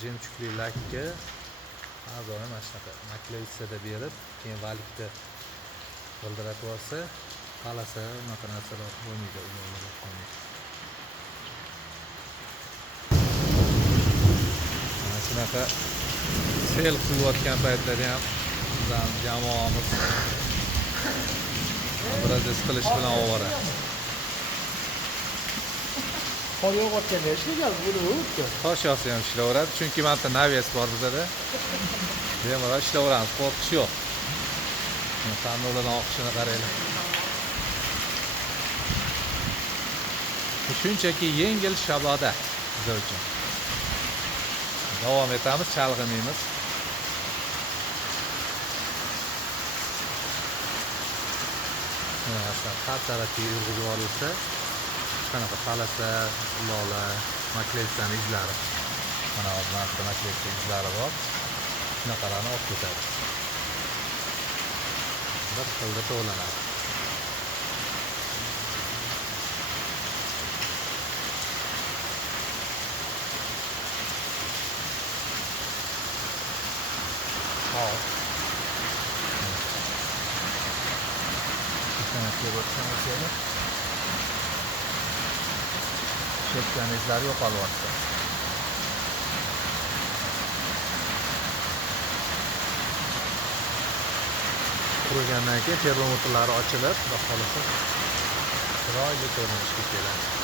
jemchuqli lakka har doim mana shunaqa nakleytsada berib, keyin valikda g'ildiratib olsa, qalasa unaqa narsalar bo'lmaydi, ularga qolmaydi. Mana shunaqa sel qilayotgan paytlarda ham bizning jamoamiz biroz siqilish bilan ovora. Qor yog'ayotganda ishlagan bo'lib Tosh yog'sa ham ishlayveradi, chunki mana bu naves bor bizada. Bemalol ishlayveramiz, qo'rqish yo'q. Tanlovlardan oqishini qaranglar. Shunchaki yengil shaboda bizlar uchun. Davom etamiz, chalg'imaymiz. Har tarafga yurg'izib olsa, qanaqa palasa, lola, makleytsani izlari. Mana bu makleytsa izlari bor. Shunaqalarni olib ketadi. Bir xilda to'g'lanadi. Hop. Chekkan izlari yo'qolyapti. Qurigandan keyin termometrlari ochilib, xudo xolasa chiroyli ko'rinishga keladi.